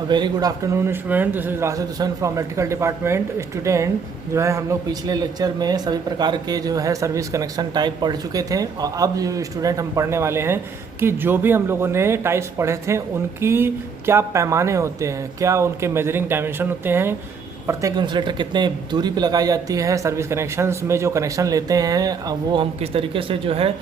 Very good afternoon student, this is Rashid Hussain from electrical department. Student जो है हम लोग पिछले लेक्चर में सभी प्रकार के जो है सर्विस कनेक्शन टाइप पढ़ चुके थे और अब जो स्टूडेंट हम पढ़ने वाले हैं कि जो भी हम लोगों ने टाइप्स पढ़े थे उनकी क्या पैमाने होते हैं, क्या उनके मेजरिंग डायमेंशन होते हैं, प्रत्येक इंसुलेटर कितने दूरी पे लगाई जाती है, सर्विस कनेक्शंस में जो कनेक्शन लेते हैं वो हम किस तरीके से जो है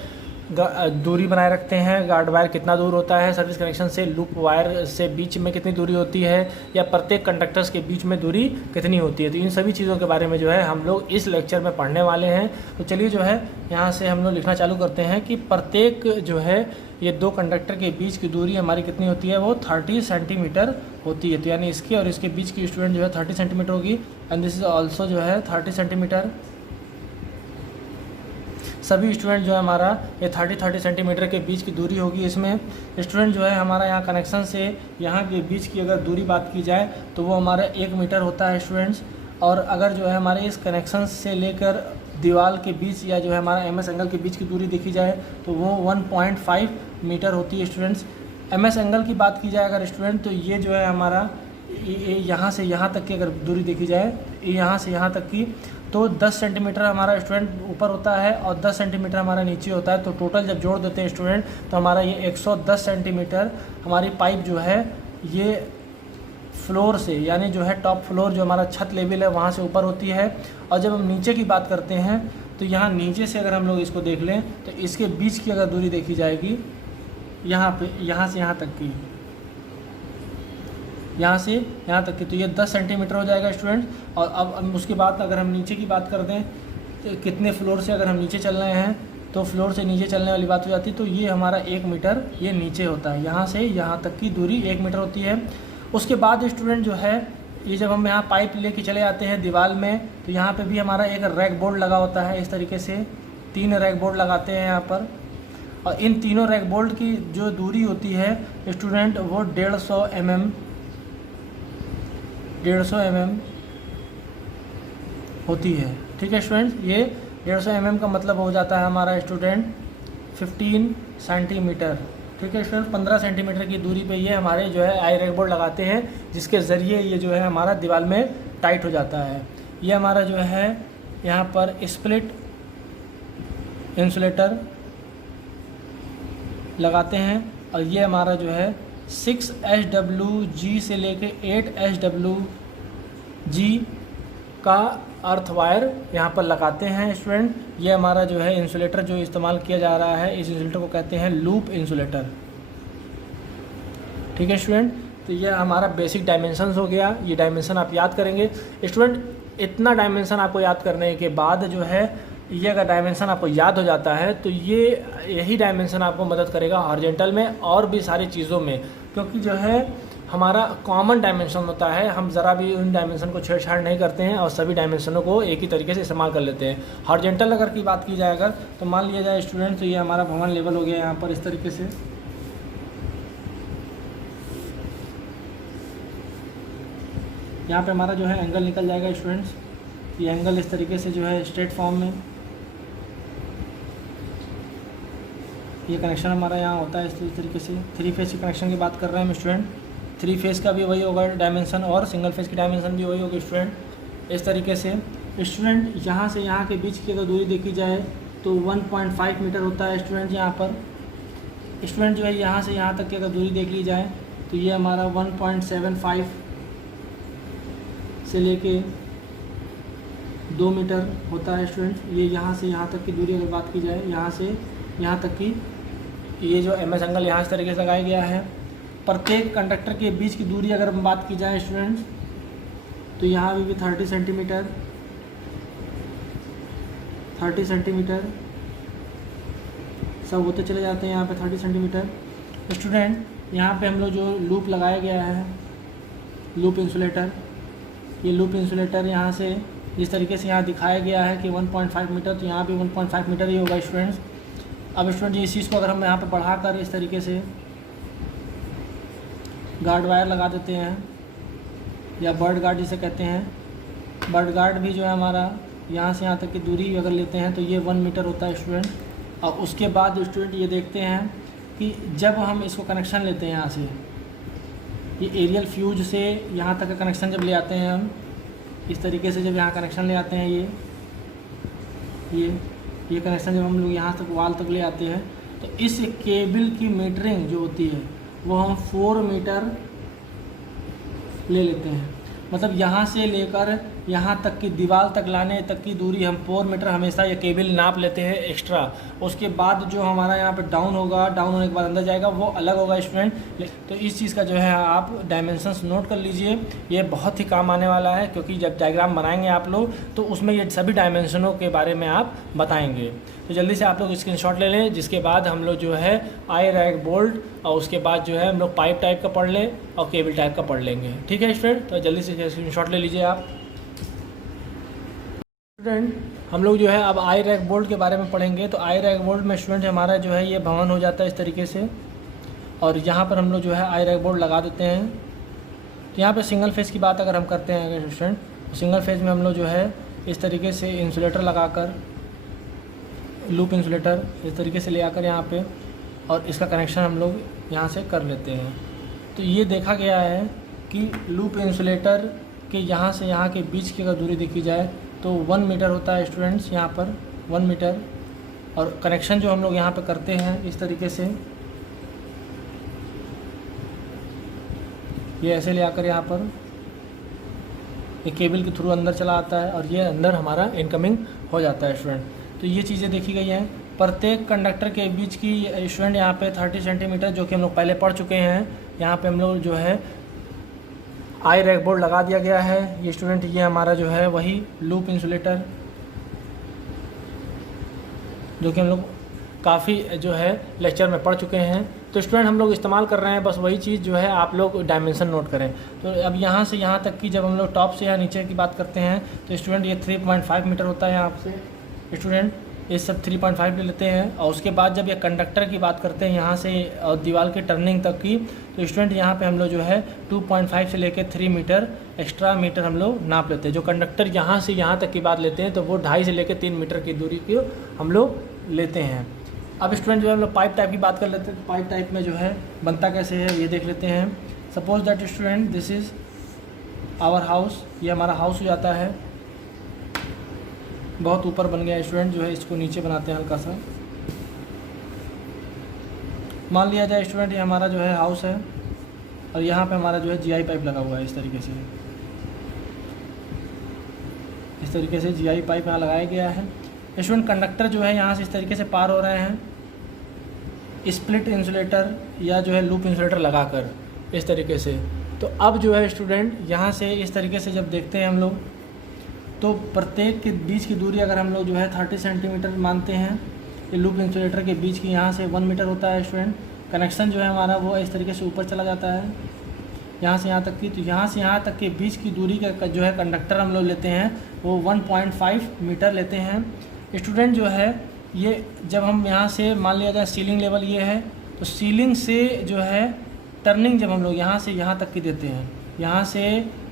दूरी बनाए रखते हैं, गार्ड वायर कितना दूर होता है सर्विस कनेक्शन से, लूप वायर से बीच में कितनी दूरी होती है या प्रत्येक कंडक्टर्स के बीच में दूरी कितनी होती है। तो इन सभी चीज़ों के बारे में जो है हम लोग इस लेक्चर में पढ़ने वाले हैं। तो चलिए जो है यहाँ से हम लोग लिखना चालू करते हैं कि प्रत्येक जो है ये दो कंडक्टर के बीच की दूरी हमारी कितनी होती है, वो 30 सेंटीमीटर होती है। तो यानी इसकी और इसके बीच की स्टूडेंट जो है 30 सेंटीमीटर होगी एंड दिस इज ऑल्सो जो है 30 सेंटीमीटर। सभी स्टूडेंट जो है हमारा ये 30 सेंटीमीटर के बीच की दूरी होगी। इसमें स्टूडेंट जो है हमारा यहाँ कनेक्शन से यहाँ के बीच की अगर दूरी बात की जाए तो वो हमारा 1 मीटर होता है स्टूडेंट्स। और अगर जो है हमारे इस कनेक्शन से लेकर दीवार के बीच या जो है हमारा एमएस एंगल के बीच की दूरी देखी जाए तो वो 1.5 मीटर होती है स्टूडेंट्स। एमएस एंगल की बात की जाए अगर स्टूडेंट तो ये जो है हमारा यहाँ से यहाँ तक की अगर दूरी देखी जाए, यहाँ से यहाँ तक की, तो 10 सेंटीमीटर हमारा स्टूडेंट ऊपर होता है और 10 सेंटीमीटर हमारा नीचे होता है। तो टोटल जब जोड़ देते हैं स्टूडेंट तो हमारा ये 110 सेंटीमीटर हमारी पाइप जो है ये फ्लोर से यानी जो है टॉप फ्लोर जो हमारा छत लेवल है वहाँ से ऊपर होती है। और जब हम नीचे की बात करते हैं तो यहाँ नीचे से अगर हम लोग इसको देख लें तो इसके बीच की अगर दूरी देखी जाएगी यहाँ पे, यहाँ से यहाँ तक की, यहाँ से यहाँ तक की, तो ये 10 सेंटीमीटर हो जाएगा स्टूडेंट। और अब उसके बाद अगर हम नीचे की बात कर दें तो कितने फ्लोर से अगर हम नीचे चल रहे हैं तो फ्लोर से नीचे चलने वाली बात हो जाती है। तो ये हमारा 1 मीटर ये नीचे होता है, यहाँ से यहाँ तक की दूरी 1 मीटर होती है। उसके बाद स्टूडेंट जो है ये जब हम यहाँ पाइप लेके चले जाते हैं दीवार में तो यहाँ पे भी हमारा एक रैक बोल्ट लगा होता है। इस तरीके से 3 रैक बोल्ट लगाते हैं यहाँ पर और इन तीनों रैक बोल्ट की जो दूरी होती है स्टूडेंट वो 150 mm होती है। ठीक है स्टूडेंट, ये 150 mm का मतलब हो जाता है हमारा स्टूडेंट 15 सेंटीमीटर। ठीक है स्टूडेंट, 15 सेंटीमीटर की दूरी पे ये हमारे जो है आई रैक बोर्ड लगाते हैं जिसके ज़रिए ये जो है हमारा दीवार में टाइट हो जाता है। ये हमारा जो है यहाँ पर स्प्लिट इंसुलेटर लगाते हैं और ये हमारा जो है 6 HWG से लेके 8 HWG का अर्थ वायर यहाँ पर लगाते हैं स्टूडेंट। ये हमारा जो है इंसुलेटर जो इस्तेमाल किया जा रहा है इस इंसुलेटर को कहते हैं लूप इंसुलेटर। ठीक है स्टूडेंट, तो ये हमारा बेसिक डायमेंशंस हो गया। ये डायमेंशन आप याद करेंगे स्टूडेंट। इतना डायमेंशन आपको याद करने के बाद जो है ये अगर डायमेंशन आपको याद हो जाता है तो यही डायमेंशन आपको मदद करेगा हॉरिजॉन्टल में और भी सारी चीज़ों में, क्योंकि जो है हमारा कॉमन डायमेंशन होता है। हम ज़रा भी उन डायमेंशन को छेड़छाड़ नहीं करते हैं और सभी डायमेंशनों को एक ही तरीके से इस्तेमाल कर लेते हैं। हॉरिजॉन्टल अगर की बात की जाए अगर तो मान लिया जाए स्टूडेंट तो ये हमारा भवन लेवल हो गया यहाँ पर इस तरीके से। यहाँ पे हमारा जो है एंगल निकल जाएगा स्टूडेंट्स। ये एंगल इस तरीके से जो है स्ट्रेट फॉर्म में ये कनेक्शन हमारा यहाँ होता है इस तरीके से। 3 फेज़ की कनेक्शन की बात कर रहे हैं हम स्टूडेंट। 3 फेज़ का भी वही होगा डायमेंशन और सिंगल फेज़ की डायमेंशन भी वही होगी स्टूडेंट। इस तरीके से स्टूडेंट यहाँ से यहाँ के बीच की अगर दूरी देखी जाए तो 1.5 मीटर होता है स्टूडेंट। यहाँ पर स्टूडेंट जो है यहाँ से यहाँ तक की अगर दूरी देख ली जाए तो ये हमारा 1.75 से लेके 2 मीटर होता है स्टूडेंट। ये यहाँ से यहाँ तक की दूरी अगर बात की जाए, यहाँ से यहाँ तक की ये जो एमएस एंगल यहाँ इस तरीके से लगाया गया है। प्रत्येक कंडक्टर के बीच की दूरी अगर हम बात की जाए स्टूडेंट्स तो यहाँ भी 30 सेंटीमीटर सब होते चले जाते हैं यहाँ पे 30 सेंटीमीटर। स्टूडेंट यहाँ पे हम लोग जो लूप लगाया गया है लूप इंसुलेटर, ये लूप इंसुलेटर यहाँ से इस तरीके से यहाँ दिखाया गया है कि 1.5 मीटर, तो यहाँ भी 1.5 मीटर ही होगा स्टूडेंट्स। अब स्टूडेंट इस चीज़ को अगर हम यहाँ पे बढ़ाकर इस तरीके से गार्ड वायर लगा देते हैं या बर्ड गार्ड जिसे कहते हैं। बर्ड गार्ड भी जो है हमारा यहाँ से यहाँ तक की दूरी अगर लेते हैं तो ये 1 मीटर होता है स्टूडेंट। और उसके बाद स्टूडेंट ये देखते हैं कि जब हम इसको कनेक्शन लेते हैं यहाँ से ये एरियल फ्यूज से यहाँ तक का कनेक्शन जब ले आते हैं हम इस तरीके से, जब यहाँ कनेक्शन ले आते हैं ये कनेक्शन जब हम लोग यहाँ तक वाल तक ले आते हैं, तो इस केबल की मीटरिंग जो होती है वो हम 4 मीटर ले लेते हैं। मतलब यहाँ से लेकर यहाँ तक की दीवार तक लाने तक की दूरी हम 4 मीटर हमेशा ये केबल नाप लेते हैं एक्स्ट्रा। उसके बाद जो हमारा यहाँ पे डाउन होगा, डाउन होने के बाद अंदर जाएगा, वो अलग होगा स्टूडेंट। तो इस चीज़ का जो है आप डायमेंशंस नोट कर लीजिए, ये बहुत ही काम आने वाला है, क्योंकि जब डायग्राम बनाएंगे आप लोग तो उसमें ये सभी डायमेंशनों के बारे में आप बताएंगे। तो जल्दी से आप लोग स्क्रीनशॉट ले लें, जिसके बाद हम लोग जो है आई रैक बोल्ट और उसके बाद जो है हम लोग पाइप टाइप का पढ़ लें और केबल टाइप का पढ़ लेंगे। ठीक है स्टूडेंट, तो जल्दी से स्क्रीनशॉट ले लीजिए आप। स्टूडेंट हम लोग जो है अब आई रैक बोल्ट के बारे में पढ़ेंगे। तो आई रैक बोल्ट में स्टूडेंट हमारा जो है ये भवन हो जाता है इस तरीके से, और यहाँ पर हम लोग जो है आई रैक बोल्ट लगा देते हैं। तो यहाँ पे सिंगल फेज़ की बात अगर हम करते हैं अगर स्टूडेंट, तो सिंगल फेज़ में हम लोग जो है इस तरीके से इंसुलेटर लगाकर, लूप इंसुलेटर इस तरीके से ले आकर यहाँ पे, और इसका कनेक्शन हम लोग यहाँ से कर लेते हैं। तो ये देखा गया है कि लूप इंसुलेटर के यहाँ से यहाँ के बीच की अगर दूरी देखी जाए तो 1 मीटर होता है स्टूडेंट्स, यहाँ पर 1 मीटर। और कनेक्शन जो हम लोग यहाँ पे करते हैं इस तरीके से, ये ऐसे ले आकर यहाँ पर एक केबल के थ्रू अंदर चला आता है और ये अंदर हमारा इनकमिंग हो जाता है स्टूडेंट। तो ये चीज़ें देखी गई हैं। प्रत्येक कंडक्टर के बीच की स्टूडेंट यहाँ पे 30 सेंटीमीटर, जो कि हम लोग पहले पढ़ चुके हैं, यहाँ पे हम लोग जो है आई रैक बोर्ड लगा दिया गया है। ये स्टूडेंट ये हमारा जो है वही लूप इंसुलेटर, जो कि हम लोग काफ़ी जो है लेक्चर में पढ़ चुके हैं। तो स्टूडेंट हम लोग इस्तेमाल कर रहे हैं, बस वही चीज़ जो है आप लोग डायमेंशन नोट करें। तो अब यहाँ से यहाँ तक की जब हम लोग टॉप से या नीचे की बात करते हैं तो स्टूडेंट ये 3.5 मीटर होता है। यहाँ से स्टूडेंट ये सब 3.5 ले लेते हैं। और उसके बाद जब ये कंडक्टर की बात करते हैं यहाँ से और दीवार की टर्निंग तक की, तो स्टूडेंट यहाँ पे हम लोग जो है 2.5 से लेकर 3 मीटर एक्स्ट्रा मीटर हम लोग नाप लेते हैं। जो कंडक्टर यहाँ से यहाँ तक की बात लेते हैं तो वो 2.5 से लेकर 3 मीटर की दूरी की हम लोग लेते हैं। अब स्टूडेंट जो है हम लोग पाइप टाइप की बात कर लेते हैं। पाइप टाइप में जो है बनता कैसे है ये देख लेते हैं। Suppose that student this is our house, ये हमारा हाउस हो जाता है। बहुत ऊपर बन गया स्टूडेंट, जो है इसको नीचे बनाते हैं हल्का सा। मान लिया जाए स्टूडेंट ये हमारा जो है हाउस है और यहाँ पे हमारा जो है जीआई पाइप लगा हुआ है इस तरीके से। इस तरीके से जीआई पाइप यहाँ लगाया गया है। स्टूडेंट कंडक्टर जो है यहाँ से इस तरीके से पार हो रहे हैं स्प्लिट इंसुलेटर या जो है लूप इंसुलेटर लगाकर इस तरीके से। तो अब जो है स्टूडेंट यहाँ से इस तरीके से जब देखते हैं हम लोग, तो प्रत्येक के बीच की दूरी अगर हम लोग जो है 30 सेंटीमीटर मानते हैं, ये लूप इंसुलेटर के बीच की यहाँ से 1 मीटर होता है स्टूडेंट। कनेक्शन जो है हमारा वो इस तरीके से ऊपर चला जाता है यहाँ से यहाँ तक की। तो यहाँ से यहाँ तक के बीच की दूरी का जो है कंडक्टर हम लोग लेते हैं वो 1.5 मीटर लेते हैं स्टूडेंट। जो है ये जब हम यहाँ से मान लिया जाए सीलिंग लेवल ये है, तो सीलिंग से जो है टर्निंग जब हम लोग यहाँ से यहाँ तक की देते हैं, यहाँ से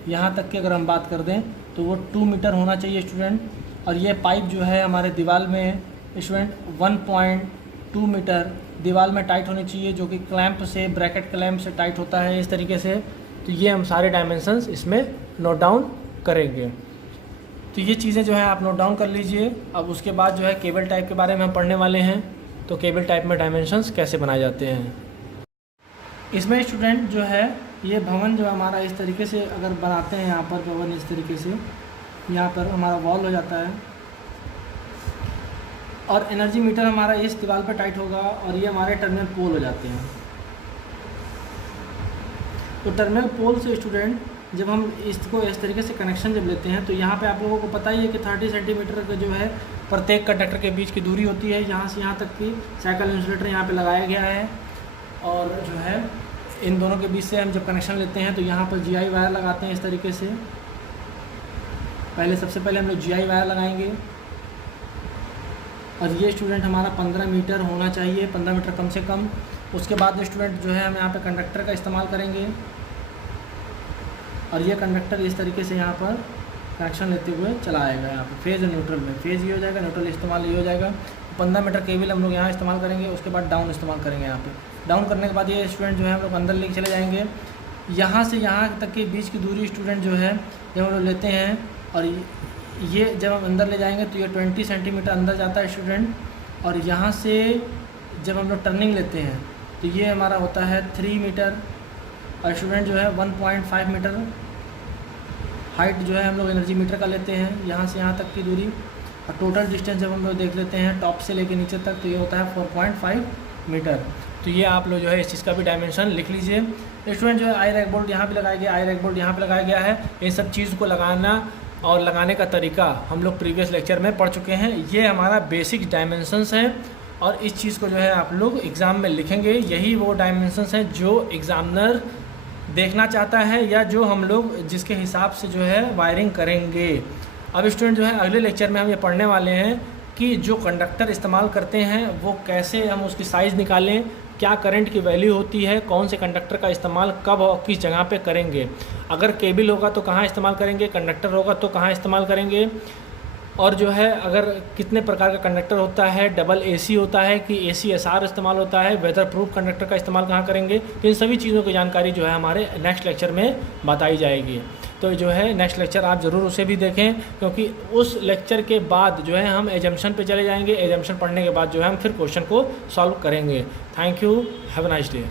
यहाँ तक की अगर हम बात कर दें तो वो 2 मीटर होना चाहिए स्टूडेंट। और ये पाइप जो है हमारे दीवार में स्टूडेंट 1.2 मीटर दीवार में टाइट होनी चाहिए, जो कि क्लैंप से, ब्रैकेट क्लैंप से टाइट होता है इस तरीके से। तो ये हम सारे डायमेंशंस इसमें नोट डाउन करेंगे। तो ये चीज़ें जो है आप नोट डाउन कर लीजिए। अब उसके बाद जो है केबल टाइप के बारे में हम पढ़ने वाले हैं। तो केबल टाइप में डायमेंशंस कैसे बनाए जाते हैं। इसमें स्टूडेंट जो है ये भवन जो हमारा इस तरीके से अगर बनाते हैं, यहाँ पर भवन इस तरीके से, यहाँ पर हमारा वॉल हो जाता है और एनर्जी मीटर हमारा इस दीवार पर टाइट होगा और ये हमारे टर्मिनल पोल हो जाते हैं। तो टर्मिनल पोल से स्टूडेंट जब हम इसको इस तरीके से कनेक्शन जब लेते हैं, तो यहाँ पे आप लोगों को पता ही है कि 30 सेंटीमीटर का जो है प्रत्येक कंडक्टर के बीच की दूरी होती है। यहाँ से यहाँ तक की साइकिल इंसुलेटर यहाँ पे लगाया गया है। और जो है इन दोनों के बीच से हम जब कनेक्शन लेते हैं तो यहाँ पर जीआई वायर लगाते हैं इस तरीके से। सबसे पहले हम लोग जीआई वायर लगाएंगे और ये स्टूडेंट हमारा 15 मीटर होना चाहिए, 15 मीटर कम से कम। उसके बाद स्टूडेंट जो है हम यहाँ पे कंडक्टर का इस्तेमाल करेंगे और ये कंडक्टर इस तरीके से यहाँ पर कनेक्शन लेते हुए चला आएगा। यहाँ पे फेज़ न्यूट्रल में, फेज़ ये हो जाएगा, न्यूट्रल इस्तेमाल ये हो जाएगा। 15 मीटर केबल हम लोग यहाँ इस्तेमाल करेंगे। उसके बाद डाउन इस्तेमाल करेंगे। यहाँ पे डाउन करने के बाद ये स्टूडेंट जो है हम लोग अंदर लेके चले जाएंगे यहाँ से यहाँ तक के बीच की दूरी स्टूडेंट जो है जब हम लोग लेते हैं, और ये जब हम अंदर ले जाएंगे तो ये 20 सेंटीमीटर अंदर जाता है स्टूडेंट। और यहाँ से जब हम लोग टर्निंग लेते हैं तो ये हमारा होता है 3 मीटर, और स्टूडेंट जो है 1.5 मीटर हाइट जो है हम लोग एनर्जी मीटर का लेते हैं यहाँ से यहाँ तक की दूरी। और टोटल डिस्टेंस जब हम लोग देख लेते हैं टॉप से लेके नीचे तक तो ये होता है 4.5 मीटर। तो ये आप लोग जो है इस चीज़ का भी डायमेंशन लिख लीजिए। स्टूडेंट जो है आई रैक बोल्ट यहाँ पे लगाया गया, आई रैक बोल्ट यहाँ पे लगाया गया है। इन सब चीज़ को लगाना और लगाने का तरीका हम लोग प्रीवियस लेक्चर में पढ़ चुके हैं। ये हमारा बेसिक डायमेंशंस हैं और इस चीज़ को जो है आप लोग एग्ज़ाम में लिखेंगे। यही वो डायमेंशंस हैं जो एग्ज़ामिनर देखना चाहता है या जो हम लोग जिसके हिसाब से जो है वायरिंग करेंगे। अब स्टूडेंट जो है अगले लेक्चर में हम ये पढ़ने वाले हैं कि जो कंडक्टर इस्तेमाल करते हैं वो कैसे हम उसकी साइज़ निकालें, क्या करंट की वैल्यू होती है, कौन से कंडक्टर का इस्तेमाल कब और किस जगह पे करेंगे, अगर केबल होगा तो कहाँ इस्तेमाल करेंगे, कंडक्टर होगा तो कहाँ इस्तेमाल करेंगे, और जो है अगर कितने प्रकार का कंडक्टर होता है, डबल एसी होता है कि ACSR इस्तेमाल होता है, वेदर प्रूफ कंडक्टर का इस्तेमाल कहाँ करेंगे। तो इन सभी चीज़ों की जानकारी जो है हमारे नेक्स्ट लेक्चर में बताई जाएगी। तो जो है नेक्स्ट लेक्चर आप ज़रूर उसे भी देखें, क्योंकि उस लेक्चर के बाद जो है हम एजम्पशन पे चले जाएंगे। एजम्पशन पढ़ने के बाद जो है हम फिर क्वेश्चन को सॉल्व करेंगे। Thank you, have a nice day.